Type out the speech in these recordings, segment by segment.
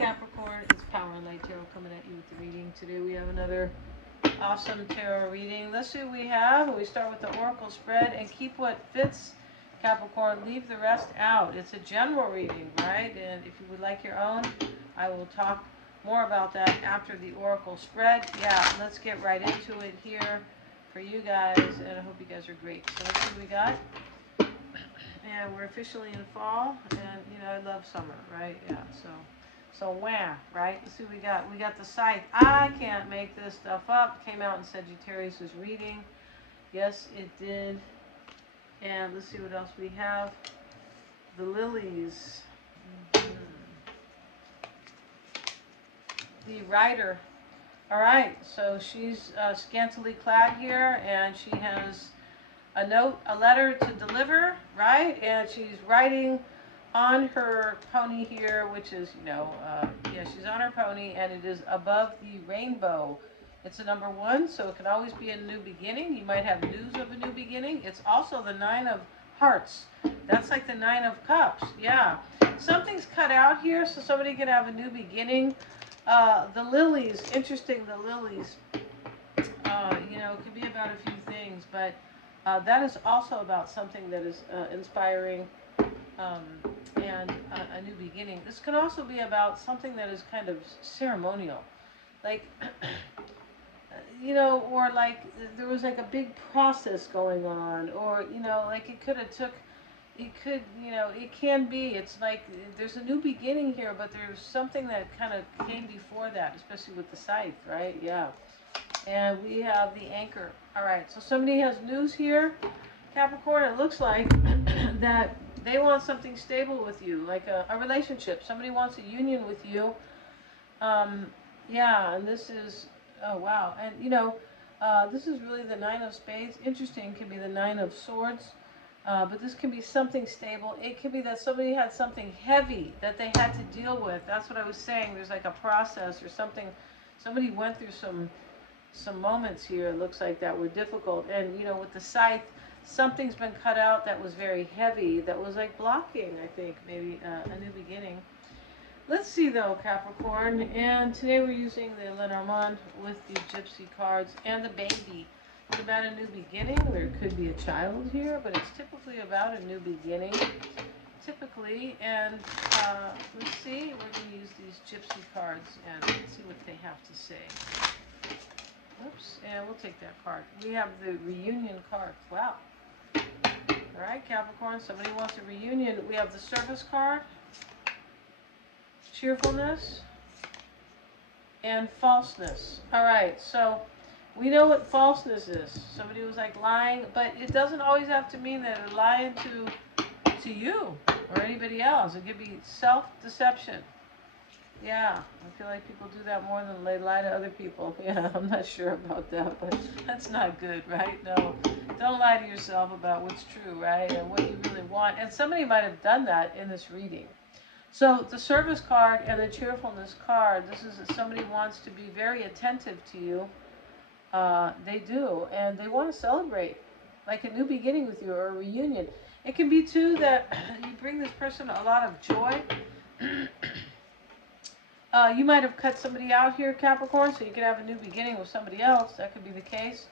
Capricorn, it's Power and Light Tarot coming at you with the reading. Today we have another awesome tarot reading. Let's see what we have. We start with the Oracle spread and keep what fits, Capricorn. Leave the rest out. It's a general reading, right? And if you would like your own, I will talk more about that after the Oracle spread. Yeah, let's get right into it here for you guys, and I hope you guys are great. So let's see what we got. And we're officially in fall, and you know I love summer, right? Yeah, so wham, right? Let's see what we got. We got the Scythe. I can't make this stuff up. Came out in Sagittarius' reading. Yes, it did. And let's see what else we have. The Lilies. The Rider. All right, so she's scantily clad here, and she has a note, a letter to deliver, right? And she's riding on her pony here, which is, yeah, she's on her pony, and it is above the rainbow. It's a number 1, so it can always be a new beginning. You might have news of a new beginning. It's also the 9 of Hearts. That's like the 9 of Cups. Yeah, something's cut out here, so somebody can have a new beginning. The Lilies, interesting. The Lilies, it could be about a few things, but that is also about something that is inspiring and a new beginning. This can also be about something that is kind of ceremonial, like or like there was like a big process going on, or like it could have took. It could, it can be. It's like there's a new beginning here, but there's something that kind of came before that, especially with the Scythe, right? Yeah. And we have the Anchor. All right, so somebody has news here, Capricorn. It looks like that they want something stable with you, like a relationship. Somebody wants a union with you. Yeah, and this is, oh wow. And this is really the 9 of Spades. Interesting, can be the 9 of Swords. But this can be something stable. It could be that somebody had something heavy that they had to deal with. That's what I was saying. There's like a process or something. Somebody went through some moments here, it looks like, that were difficult. And with the Scythe, something's been cut out that was very heavy, that was like blocking, I think, maybe a new beginning. Let's see though, Capricorn. And today we're using the Lenormand with the Gypsy cards and the Baby. It's about a new beginning. There could be a child here, but it's typically about a new beginning. Typically, and let's see, we're going to use these Gypsy cards and see what they have to say. Oops, and we'll take that card. We have the reunion card. Wow. All right, Capricorn, somebody wants a reunion. We have the Service card, cheerfulness, and falseness. All right, so we know what falseness is. Somebody was like lying, but it doesn't always have to mean that they're lying to you or anybody else. It could be self-deception. Yeah, I feel like people do that more than they lie to other people. Yeah, I'm not sure about that, but that's not good, right? No, don't lie to yourself about what's true, right? And what you really want. And somebody might have done that in this reading. So the Service card and the cheerfulness card, this is that somebody wants to be very attentive to you. They do, and they want to celebrate like a new beginning with you or a reunion. It can be too that you bring this person a lot of joy. You might have cut somebody out here, Capricorn, so you could have a new beginning with somebody else. That could be the case.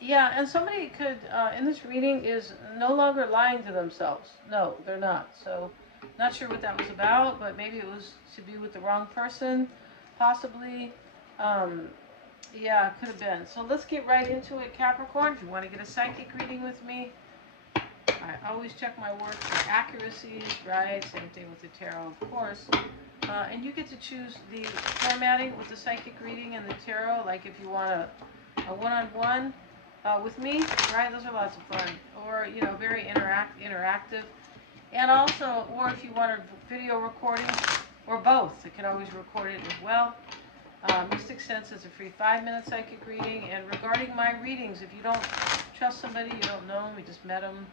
Yeah, and somebody could, in this reading, is no longer lying to themselves. No, they're not. So, not sure what that was about, but maybe it was to be with the wrong person, possibly. Yeah, it could have been. So let's get right into it, Capricorn. If you want to get a psychic reading with me, I always check my work for accuracies, right? Same thing with the tarot, of course. And you get to choose the formatting with the psychic reading and the tarot. Like if you want a one-on-one with me, right? Those are lots of fun. Or, very interactive. And also, or if you want a video recording, or both, it can always record it as well. Mystic Sense is a free 5-minute psychic reading. And regarding my readings, if you don't trust somebody, you don't know them, you just met them,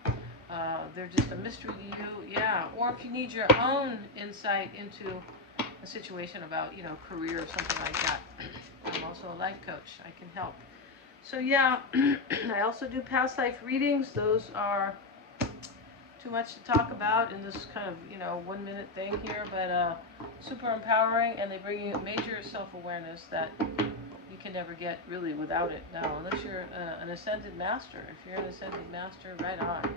they're just a mystery to you, yeah. Or if you need your own insight into a situation about, career or something like that. I'm also a life coach. I can help. So yeah, I also do past life readings. Those are too much to talk about in this kind of, 1 minute thing here, but super empowering, and they bring you major self-awareness that you can never get really without it now, unless you're an ascended master. If you're an ascended master, right on,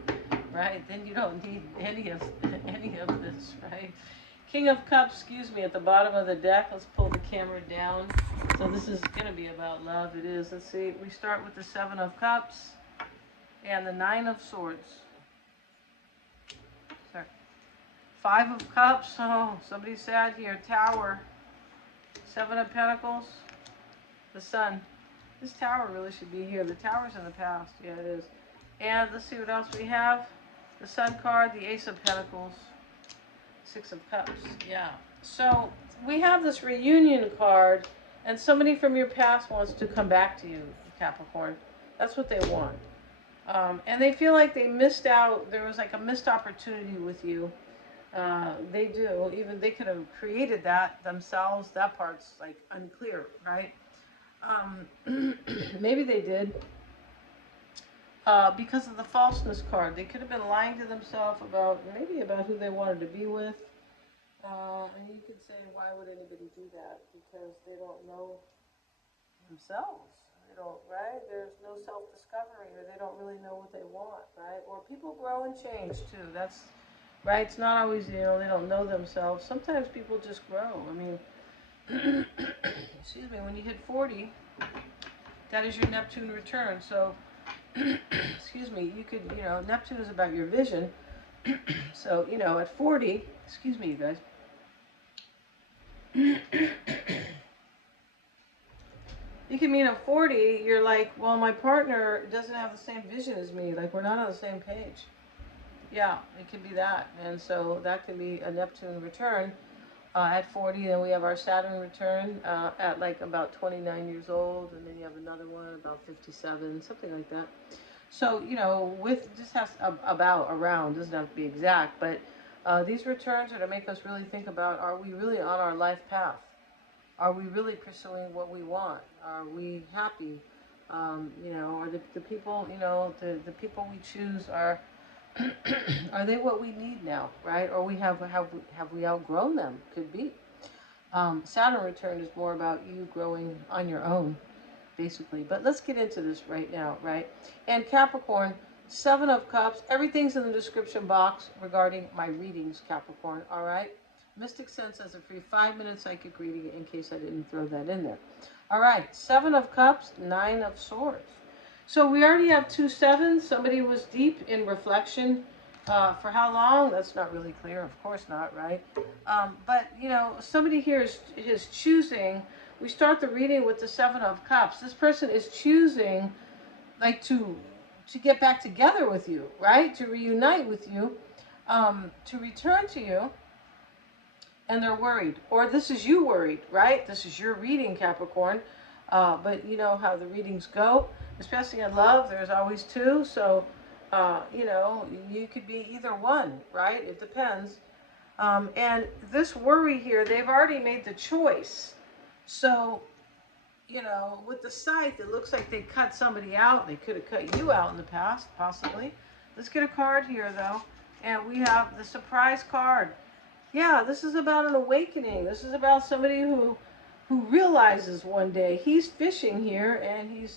right? Then you don't need any of this, right? King of Cups, excuse me, at the bottom of the deck. Let's pull the camera down. So this is going to be about love. It is. Let's see. We start with the Seven of Cups and the Nine of Swords. Sorry. Five of Cups. Oh, somebody's sad here. Tower. Seven of Pentacles. The Sun. This tower really should be here. The tower's in the past. Yeah, it is. And let's see what else we have. The Sun card, the Ace of Pentacles. Six of Cups. Yeah. So we have this reunion card, and somebody from your past wants to come back to you, Capricorn. That's what they want. And they feel like they missed out. There was like a missed opportunity with you. They do. Even they could have created that themselves. That part's like unclear, right? Maybe they did. Because of the falseness card. They could have been lying to themselves about who they wanted to be with. And you could say, why would anybody do that? Because they don't know themselves. They don't, right? There's no self-discovery, or they don't really know what they want, right? Or people grow and change too. That's right. It's not always, they don't know themselves. Sometimes people just grow. I mean, excuse me, when you hit 40, that is your Neptune return. So, excuse me, you could, Neptune is about your vision. So, at 40, excuse me, you guys. You can mean at 40, you're like, well, my partner doesn't have the same vision as me. Like, we're not on the same page. Yeah, it could be that. And so that could be a Neptune return at 40. Then we have our Saturn return at like about 29 years old. And then you have another one about 57, something like that. So, with just has around, doesn't have to be exact. But these returns are to make us really think about, are we really on our life path? Are we really pursuing what we want? Are we happy? Are the people, the people we choose are they what we need now, right? Or have we outgrown them? Could be. Saturn return is more about you growing on your own, basically. But let's get into this right now, right? And Capricorn, Seven of Cups. Everything's in the description box regarding my readings, Capricorn, all right? Mystic Sense has a free 5-minute psychic reading in case I didn't throw that in there. All right, Seven of Cups, Nine of Swords. So we already have 2 sevens. Somebody was deep in reflection. For how long? That's not really clear. Of course not, right? But, somebody here is choosing. We start the reading with the Seven of Cups. This person is choosing, like, to get back together with you, right? To reunite with you, to return to you. And they're worried. Or this is you worried, right? This is your reading, Capricorn. But you know how the readings go. Especially in love, there's always 2. So, you could be either one, right? It depends. And this worry here, they've already made the choice. So, with the scythe, it looks like they cut somebody out. They could have cut you out in the past, possibly. Let's get a card here, though. And we have the surprise card. Yeah, this is about an awakening. This is about somebody who realizes one day he's fishing here, and he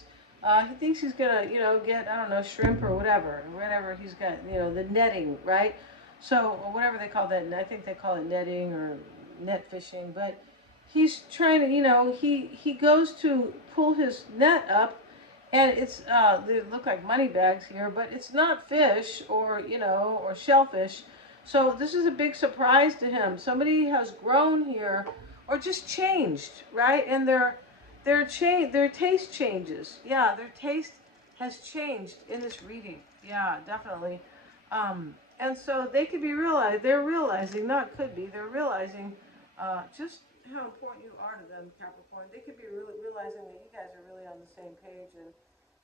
thinks he's gonna, get, I don't know, shrimp or whatever he's got, the netting, right? So, or whatever they call that, I think they call it netting or net fishing, but he's trying to, he goes to pull his net up, and it's, they look like money bags here, but it's not fish or, or shellfish. So this is a big surprise to him. Somebody has grown here, or just changed, right? And their taste changes. Yeah, their taste has changed in this reading. Yeah, definitely. And so they could be they're realizing just how important you are to them, Capricorn. They could be really realizing that you guys are really on the same page, and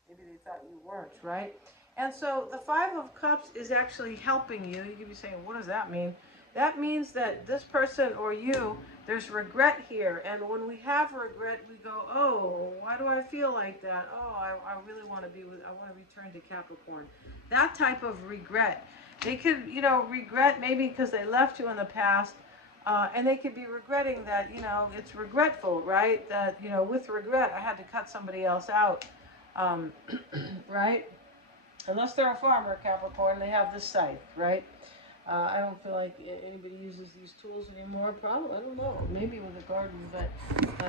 maybe they thought you weren't, right? And so the Five of Cups is actually helping you. You could be saying, what does that mean? That means that this person or you, there's regret here. And when we have regret, we go, oh, why do I feel like that? Oh, I really want to I want to return to Capricorn. That type of regret. They could, you know, regret maybe because they left you in the past. And they could be regretting that, you know, it's regretful, right? That, you know, with regret, I had to cut somebody else out, um, right? Unless they're a farmer, Capricorn, they have this scythe, right? I don't feel like anybody uses these tools anymore. Probably, I don't know. Maybe with a garden, but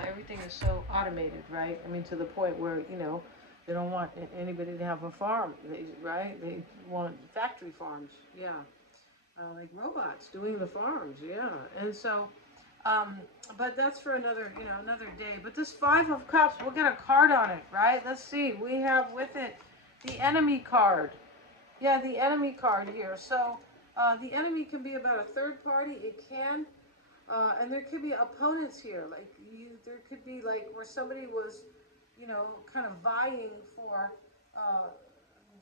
everything is so automated, right? I mean, to the point where, you know, they don't want anybody to have a farm, right? They want factory farms, yeah. Like robots doing the farms, yeah. And so, um, but that's for another, you know, another day. But this Five of Cups, we'll get a card on it, right? Let's see. We have with it the enemy card. Yeah, the enemy card here. So the enemy can be about a third party. It can. And there could be opponents here. Like there could be like where somebody was, you know, kind of vying for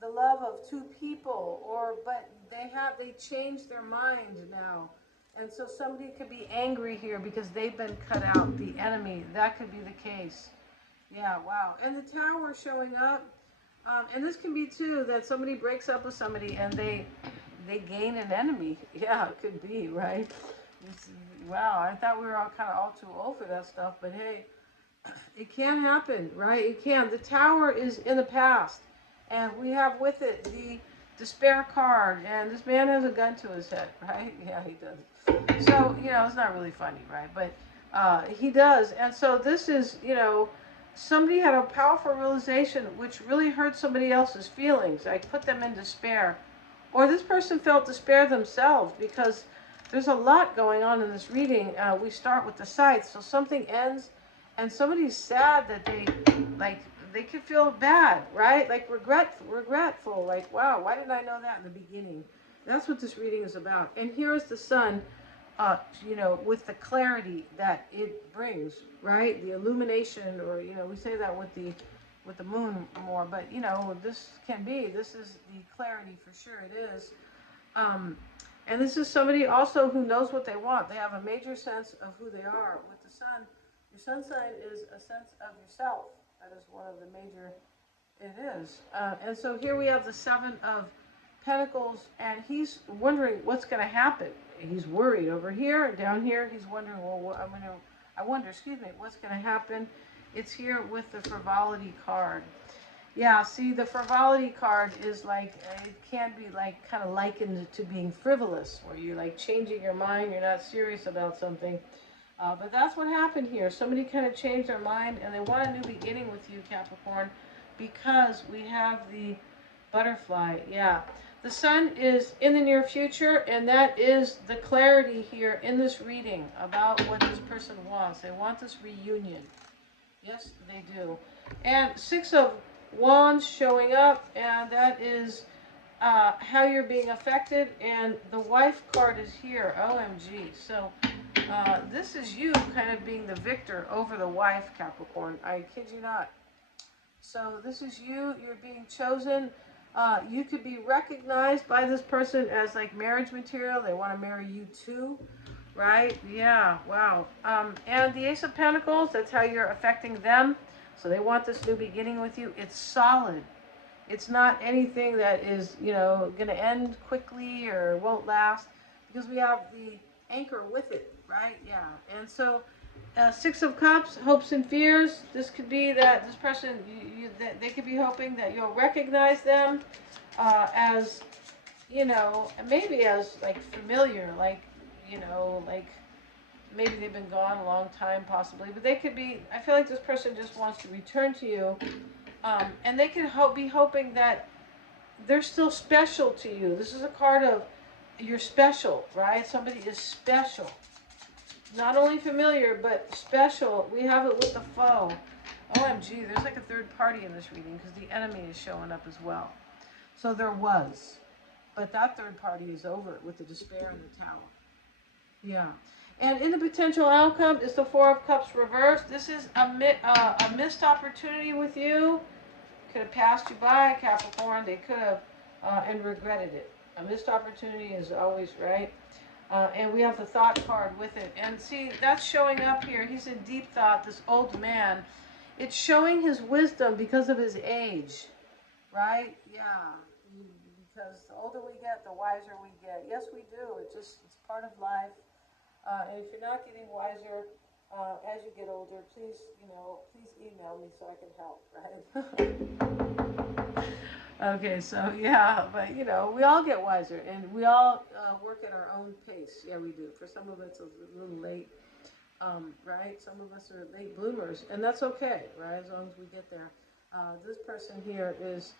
the love of two people, or but they changed their mind now, and so somebody could be angry here because they've been cut out. The enemy, that could be the case. Yeah, wow. And the Tower showing up, and this can be too that somebody breaks up with somebody and they gain an enemy. Yeah, it could be, right? It's, wow, I thought we were all kind of all too old for that stuff, but hey, it can happen, right? It can. The Tower is in the past, and we have with it the despair card, and this man has a gun to his head, right? Yeah, he does. So, you know, it's not really funny, right? But he does, and so this is, you know, somebody had a powerful realization which really hurt somebody else's feelings, like put them in despair. Or this person felt despair themselves because there's a lot going on in this reading. We start with the scythe, so something ends and somebody's sad that like they could feel bad, right? Like regretful, like wow, why didn't I know that in the beginning? That's what this reading is about. And here is the sun, you know, with the clarity that it brings, right? The illumination, or you know, we say that with the moon more, but you know, this is the clarity for sure. It is. And this is somebody also who knows what they want. They have a major sense of who they are. With the sun, your sun sign is a sense of yourself. That is one of the major, it is. And so here we have the Seven of Pentacles, and he's wondering what's going to happen. He's worried over here, and down here he's wondering, well, I wonder, excuse me, what's going to happen. It's here with the frivolity card. Yeah, see, the frivolity card is like, it can be like kind of likened to being frivolous, where you're like changing your mind, you're not serious about something. But that's what happened here. Somebody kind of changed their mind and they want a new beginning with you, Capricorn, because we have the butterfly. Yeah, the sun is in the near future, and that is the clarity here in this reading about what this person wants. They want this reunion. Yes, they do. And Six of Wands showing up, and that is how you're being affected. And the wife card is here. OMG. So this is you kind of being the victor over the wife, Capricorn. I kid you not. So this is you. You're being chosen. You could be recognized by this person as like marriage material. They want to marry you too. Right? Yeah. Wow. And the Ace of Pentacles, that's how you're affecting them. So they want this new beginning with you. It's solid. It's not anything that is, you know, going to end quickly or won't last, because we have the anchor with it, right? Yeah. And so Six of Cups, hopes and fears. This could be that this person, that they could be hoping that you'll recognize them as, you know, maybe as like familiar, like, you know, like maybe they've been gone a long time possibly, but they could be, I feel like this person just wants to return to you, and they could be hoping that they're still special to you. This is a card of you're special, right? Somebody is special. Not only familiar, but special. We have it with the foe. OMG, there's like a third party in this reading because the enemy is showing up as well. So there was. But that third party is over with the despair in the Tower. Yeah. And in the potential outcome is the Four of Cups reversed. This is a missed opportunity with you. Could have passed you by, Capricorn. They could have and regretted it. A missed opportunity is always right. And we have the thought card with it. And see, that's showing up here. He's in deep thought, this old man. It's showing his wisdom because of his age. Right? Yeah. because the older we get, the wiser we get. Yes, we do. It's part of life. And if you're not getting wiser as you get older, please, please email me so I can help, right? Okay, so yeah, but we all get wiser and we all work at our own pace. Yeah, we do. For some of us, it's a little late, right? Some of us are late bloomers, and that's okay, right? As long as we get there. This person here is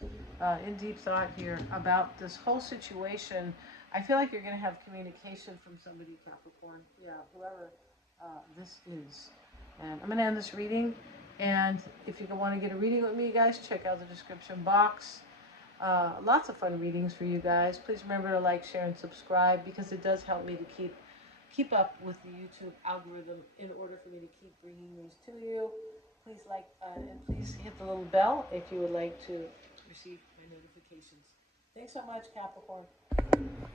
in deep thought here about this whole situation. I feel like you're going to have communication from somebody, Capricorn. Yeah, whoever this is. And I'm going to end this reading. And if you want to get a reading with me, guys, check out the description box. Lots of fun readings for you guys. Please remember to like, share, and subscribe because it does help me to keep up with the YouTube algorithm in order for me to keep bringing these to you. Please like and please hit the little bell if you would like to receive my notifications. Thanks so much, Capricorn.